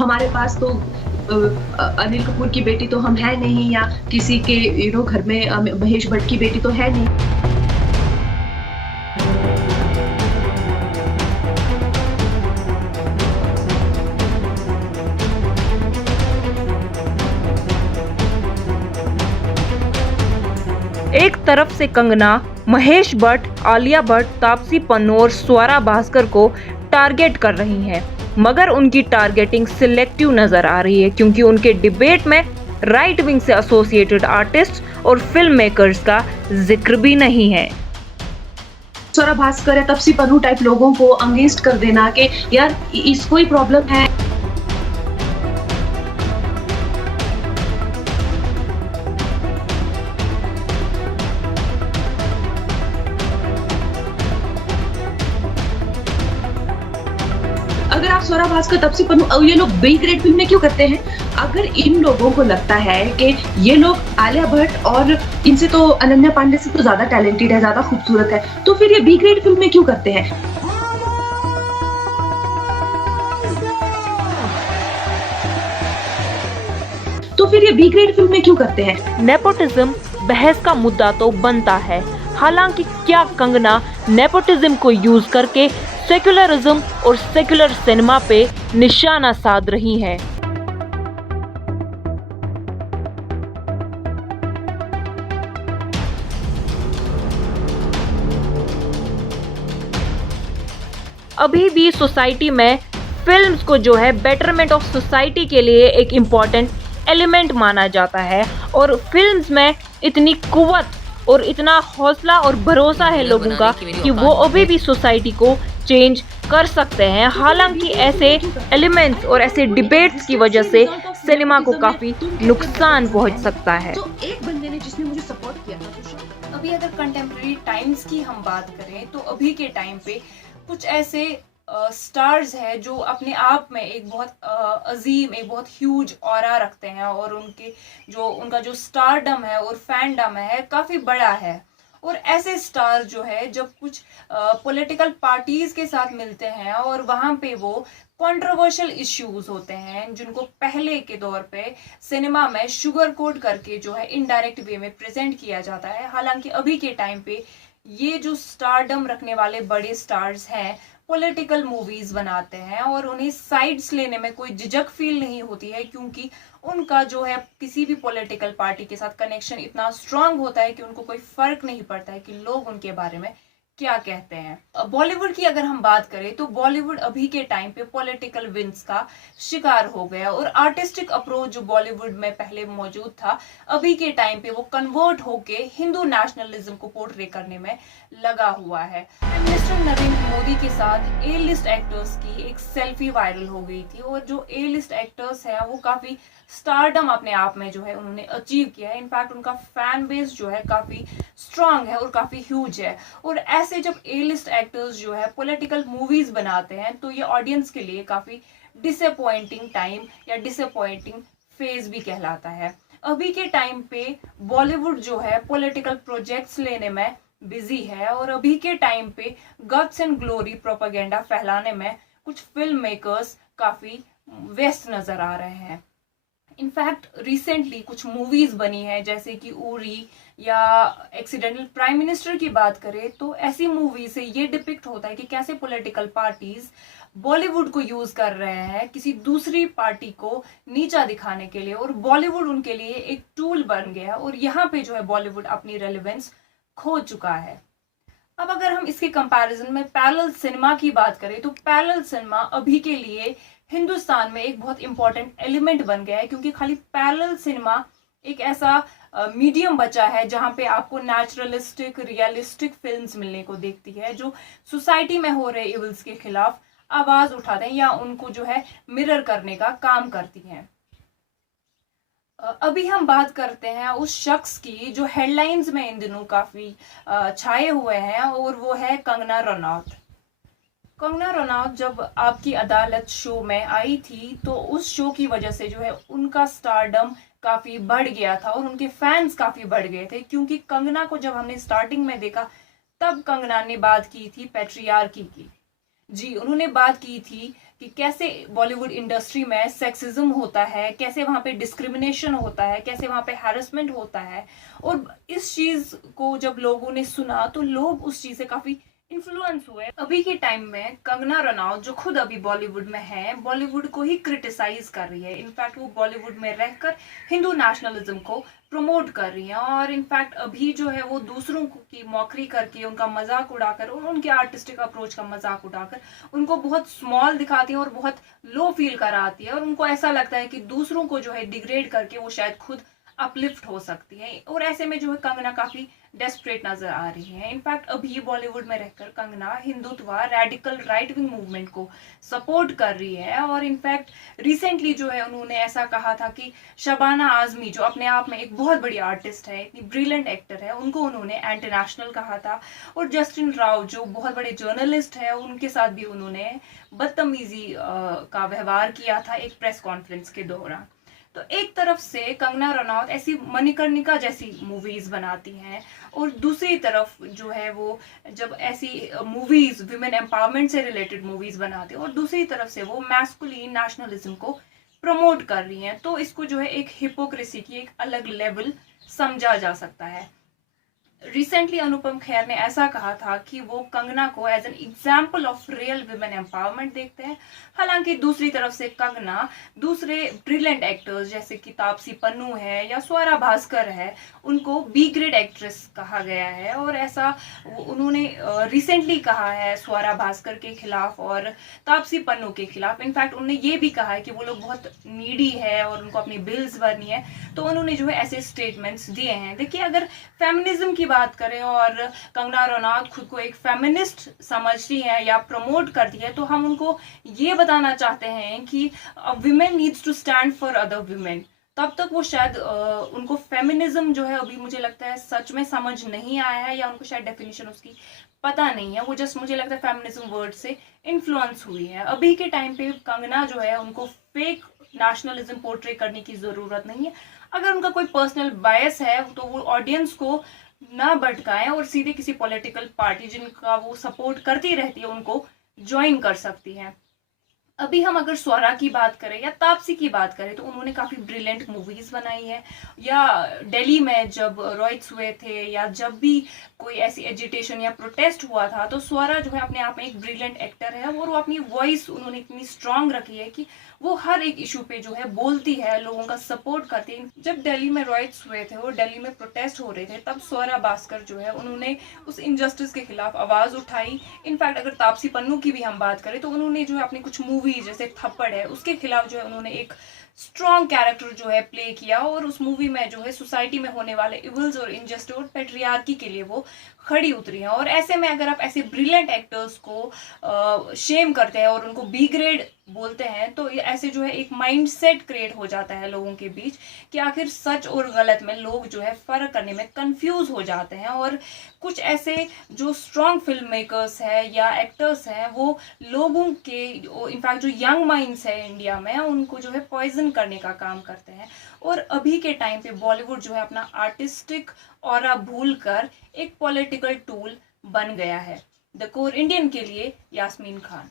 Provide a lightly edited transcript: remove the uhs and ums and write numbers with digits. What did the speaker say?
हमारे पास तो अनिल कपूर की बेटी तो हम है नहीं, या किसी के घर में महेश भट्ट की बेटी तो है नहीं। एक तरफ से कंगना महेश भट्ट, आलिया भट्ट, तापसी पन्नू और स्वरा भास्कर को टारगेट कर रही हैं, मगर उनकी टारगेटिंग सिलेक्टिव नजर आ रही है क्योंकि उनके डिबेट में राइट विंग से एसोसिएटेड आर्टिस्ट और फिल्म मेकर्स का जिक्र भी नहीं है। स्वरा भास्कर या तापसी पन्नू टाइप लोगों को अंगेंस्ट कर देना कि यार इसको ही प्रॉब्लम है। अगर आप स्वरा भास्कर, तापसी पन्नू, ये लोग बी ग्रेड फिल्में क्यों करते हैं? अगर इन लोगों को लगता है कि ये लोग आलिया भट्ट और इनसे तो अनन्या पांडे से तो ज्यादा टैलेंटेड है, ज्यादा खूबसूरत है, तो फिर ये बी ग्रेड फिल्में क्यों करते हैं? तो फिर ये बी ग्रेड फिल्में क्यों करते हैं? नेपोटिज्म बहस का मुद्दा तो बनता है, हालांकि क्या कंगना नेपोटिज्म को यूज करके सेक्युलरिज्म और सेक्युलर सिनेमा पे निशाना साध रही हैं? अभी भी सोसाइटी में फिल्म्स को जो है बेटरमेंट ऑफ सोसाइटी के लिए एक इम्पॉर्टेंट एलिमेंट माना जाता है और फिल्म्स में इतनी कुव्वत और इतना हौसला और भरोसा है लोगों का कि वो अभी भी सोसाइटी को चेंज कर सकते हैं। हालांकि ऐसे एलिमेंट्स और ऐसे डिबेट्स की वजह से सिनेमा को काफी नुकसान पहुंच सकता है। तो एक बंदे ने जिसने मुझे सपोर्ट किया था, अभी अगर कंटेम्प्रेरी टाइम्स की हम बात करें तो अभी के टाइम पे कुछ ऐसे स्टार्स हैं जो अपने आप में एक बहुत अजीम, एक बहुत ह्यूज ऑरा रखते हैं और उनका जो स्टारडम है और फैंडम है काफ़ी बड़ा है। और ऐसे स्टार जो है जब कुछ पॉलिटिकल पार्टीज के साथ मिलते हैं और वहाँ पे वो कंट्रोवर्शियल इश्यूज होते हैं जिनको पहले के दौर पे सिनेमा में शुगर कोट करके जो है इनडायरेक्ट वे में प्रेजेंट किया जाता है। हालांकि अभी के टाइम पे ये जो स्टारडम रखने वाले बड़े स्टार्स हैं पॉलिटिकल मूवीज बनाते हैं और उन्हें साइड्स लेने में कोई झिझक फील नहीं होती है क्योंकि उनका जो है किसी भी पॉलिटिकल पार्टी के साथ कनेक्शन इतना स्ट्रांग होता है कि उनको कोई फर्क नहीं पड़ता है कि लोग उनके बारे में क्या कहते हैं। बॉलीवुड की अगर हम बात करें तो बॉलीवुड अभी के टाइम पे पॉलिटिकल विंस का शिकार हो गया और आर्टिस्टिक अप्रोच जो बॉलीवुड में पहले मौजूद था अभी के टाइम पे वो कन्वर्ट होके हिंदू नेशनलिज्म को पोर्ट्रे करने में लगा हुआ है। प्राइम मिनिस्टर नरेंद्र मोदी के साथ ए लिस्ट एक्टर्स की एक सेल्फी वायरल हो गई थी और जो ए लिस्ट एक्टर्स हैं वो काफी स्टारडम अपने आप में जो है उन्होंने अचीव किया है। इनफैक्ट उनका फैन बेस जो है काफी स्ट्रांग है और काफी ह्यूज है। और ऐसे जब ए लिस्ट एक्टर्स जो है पॉलिटिकल मूवीज बनाते हैं तो ये ऑडियंस के लिए काफी डिसअपॉइंटिंग टाइम या डिसअपॉइंटिंग फेज भी कहलाता है। अभी के टाइम पे बॉलीवुड जो है पॉलिटिकल प्रोजेक्ट्स लेने में बिजी है और अभी के टाइम पे गट्स एंड ग्लोरी प्रोपेगेंडा फैलाने में कुछ फिल्म मेकर्स काफी व्यस्त नजर आ रहे हैं। इनफैक्ट रिसेंटली कुछ मूवीज बनी है जैसे कि उरी या एक्सीडेंटल प्राइम मिनिस्टर की बात करें तो ऐसी मूवी से ये डिपिक्ट होता है कि कैसे पॉलिटिकल पार्टीज बॉलीवुड को यूज कर रहे हैं किसी दूसरी पार्टी को नीचा दिखाने के लिए और बॉलीवुड उनके लिए एक टूल बन गया और यहाँ पे जो है बॉलीवुड अपनी रेलेवेंस खो चुका है। अब अगर हम इसके कंपैरिजन में पैरेलल सिनेमा की बात करें तो पैरेलल सिनेमा अभी के लिए हिंदुस्तान में एक बहुत इंपॉर्टेंट एलिमेंट बन गया है क्योंकि खाली पैरेलल सिनेमा एक ऐसा मीडियम बचा है जहां पे आपको नेचुरलिस्टिक रियलिस्टिक फिल्म्स मिलने को देखती है जो सोसाइटी में हो रहे इविल्स के खिलाफ आवाज उठाते हैं या उनको जो है मिरर करने का काम करती हैं। अभी हम बात करते हैं उस शख्स की जो हेडलाइंस में इन दिनों काफी छाए हुए हैं और वो है कंगना रनौत। कंगना रनौत जब आपकी अदालत शो में आई थी तो उस शो की वजह से जो है उनका स्टारडम काफी बढ़ गया था और उनके फैंस काफी बढ़ गए थे क्योंकि कंगना को जब हमने स्टार्टिंग में देखा तब कंगना ने बात की थी पैट्रियार्की की। जी उन्होंने बात की थी कि कैसे बॉलीवुड इंडस्ट्री में सेक्सिज्म होता है, कैसे वहाँ पे डिस्क्रिमिनेशन होता है, कैसे वहाँ पे हैरेसमेंट होता है। और इस चीज़ को जब लोगों ने सुना तो लोग उस चीज़ से काफ़ी इन्फ्लुएंस हुए। अभी के टाइम में कंगना रनौत जो खुद अभी बॉलीवुड में है, बॉलीवुड को ही क्रिटिसाइज कर रही है। इनफैक्ट वो बॉलीवुड में रहकर हिंदू नेशनलिज्म को प्रमोट कर रही है। और इनफैक्ट अभी जो है वो दूसरों की मौकरी करके, उनका मजाक उड़ाकर और उनके आर्टिस्टिक अप्रोच का मजाक उड़ाकर उनको बहुत स्मॉल दिखाती है और बहुत लो फील कराती है। और उनको ऐसा लगता है कि दूसरों को जो है डिग्रेड करके वो शायद खुद अपलिफ्ट हो सकती है। और ऐसे में जो है कंगना काफी डेस्परेट नजर आ रही है। इनफैक्ट अभी बॉलीवुड में रहकर Kangana Hindutva, radical right wing movement को सपोर्ट कर रही है। और इनफैक्ट रिसेंटली जो है उन्होंने ऐसा कहा था कि शबाना आजमी जो अपने आप में एक बहुत बड़ी आर्टिस्ट है, इतनी ब्रिलियंट एक्टर है, उनको उन्होंने इंटरनेशनल कहा था। और जस्टिन राव जो बहुत बड़े जर्नलिस्ट है, उनके साथ भी उन्होंने बदतमीजी का व्यवहार किया था एक प्रेस कॉन्फ्रेंस के दौरान। तो एक तरफ से कंगना रनौत ऐसी मणिकर्णिका जैसी मूवीज बनाती हैं और दूसरी तरफ जो है वो जब ऐसी मूवीज विमेन एम्पावरमेंट से रिलेटेड मूवीज बनाती है और दूसरी तरफ से वो मैस्कुलिन नेशनलिज्म को प्रमोट कर रही हैं, तो इसको जो है एक हिपोक्रेसी की एक अलग लेवल समझा जा सकता है। रिसेंटली अनुपम खेर ने ऐसा कहा था कि वो कंगना को as an example of real women empowerment देखते हैं। हालांकि दूसरी तरफ से कंगना दूसरे ब्रिलियंट एक्टर्स जैसे कि तापसी पन्नू है या स्वरा भास्कर है, उनको बी ग्रेड एक्ट्रेस कहा गया है। और ऐसा उन्होंने रिसेंटली कहा है स्वरा भास्कर के खिलाफ और तापसी पन्नू के खिलाफ। इनफैक्ट उन्होंने ये भी कहा है कि वो लोग बहुत नीडी है और उनको अपनी बिल्स भरनी है। तो उन्होंने जो है ऐसे स्टेटमेंट्स दिए हैं। देखिए, अगर फेमिनिज्म की बात करें और कंगना रनौत खुद को एक फेमिनिस्ट समझती है या प्रमोट करती है, तो हम उनको ये बताना चाहते हैं कि women needs to stand for other women. तब तक वो शायद उनको फेमिनिज्म जो है अभी मुझे लगता है सच में समझ नहीं आया है या उनको शायद डेफिनेशन उसकी पता नहीं है। वो जस्ट मुझे लगता है फेमिनिज्म वर्ड से इन्फ्लुएंस हुई है। अभी के टाइम पे कंगना जो है उनको फेक नेशनलिज्म पोर्ट्रे करने की जरूरत नहीं है। अगर उनका कोई पर्सनल बायस है तो वो ऑडियंस को ना भटकाएं और सीधे किसी पॉलिटिकल पार्टी जिनका वो सपोर्ट करती रहती है उनको ज्वाइन कर सकती है। अभी हम अगर स्वरा की बात करें या तापसी की बात करें तो उन्होंने काफी ब्रिलियंट मूवीज बनाई है। या दिल्ली में जब रॉयट्स हुए थे या जब भी कोई ऐसी एजिटेशन या प्रोटेस्ट हुआ था, तो स्वरा जो है अपने आप में एक ब्रिलियंट एक्टर है और वो अपनी वॉइस उन्होंने इतनी स्ट्रांग रखी है कि वो हर एक इशू पे जो है बोलती है, लोगों का सपोर्ट करती है। जब दिल्ली में रॉयट्स हुए थे और दिल्ली में प्रोटेस्ट हो रहे थे, तब स्वरा भास्कर जो है उन्होंने उस इनजस्टिस के खिलाफ आवाज उठाई। इनफैक्ट अगर तापसी पन्नू की भी हम बात करें तो उन्होंने जो है अपनी कुछ मूवी जैसे थप्पड़ है उसके खिलाफ जो है उन्होंने एक स्ट्रॉन्ग कैरेक्टर जो है प्ले किया और उस मूवी में जो है सोसाइटी में होने वाले इविल्स और इनजस्टिस और पेट्रियार्की के लिए वो खड़ी उतरी हैं। और ऐसे में अगर आप ऐसे ब्रिलियंट एक्टर्स को शेम करते हैं और उनको बी ग्रेड बोलते हैं, तो ऐसे जो है एक माइंडसेट क्रिएट हो जाता है लोगों के बीच कि आखिर सच और गलत में लोग जो है फर्क करने में कंफ्यूज हो जाते हैं। और कुछ ऐसे जो स्ट्रॉन्ग फिल्म मेकर्स है या एक्टर्स हैं, वो लोगों के इनफैक्ट जो यंग माइंड्स है इंडिया में, उनको जो है पॉइजन करने का काम करते हैं। और अभी के टाइम पे बॉलीवुड जो है अपना आर्टिस्टिक ऑरा भूल कर एक पॉलिटिकल टूल बन गया है। द कोर इंडियन के लिए यास्मीन खान।